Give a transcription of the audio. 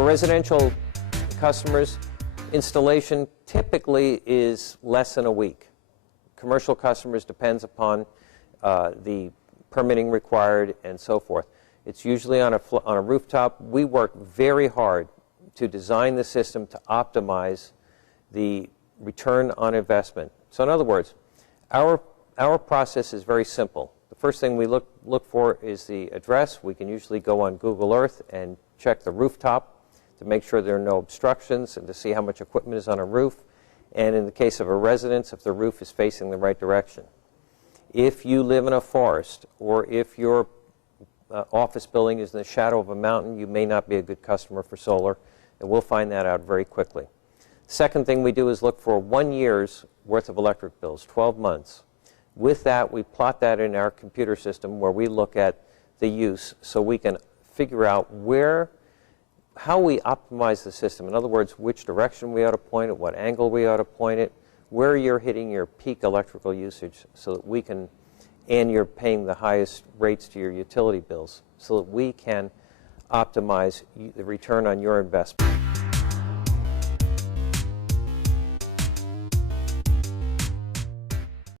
For residential customers, installation typically is less than a week. Commercial customers depends upon the permitting required and so forth. It's usually on a rooftop. We work very hard to design the system to optimize the return on investment. So in other words, our process is very simple. The first thing we look for is the address. We can usually go on Google Earth and check the rooftop to make sure there are no obstructions and to see how much equipment is on a roof. And in the case of a residence, if the roof is facing the right direction. If you live in a forest or if your office building is in the shadow of a mountain, you may not be a good customer for solar, and we'll find that out very quickly. Second thing we do is look for 1 year's worth of electric bills, 12 months. With that, we plot that in our computer system where we look at the use so we can figure out how we optimize the system. In other words, which direction we ought to point it, what angle we ought to point it, where you're hitting your peak electrical usage so that we can, and you're paying the highest rates to your utility bills, so that we can optimize the return on your investment.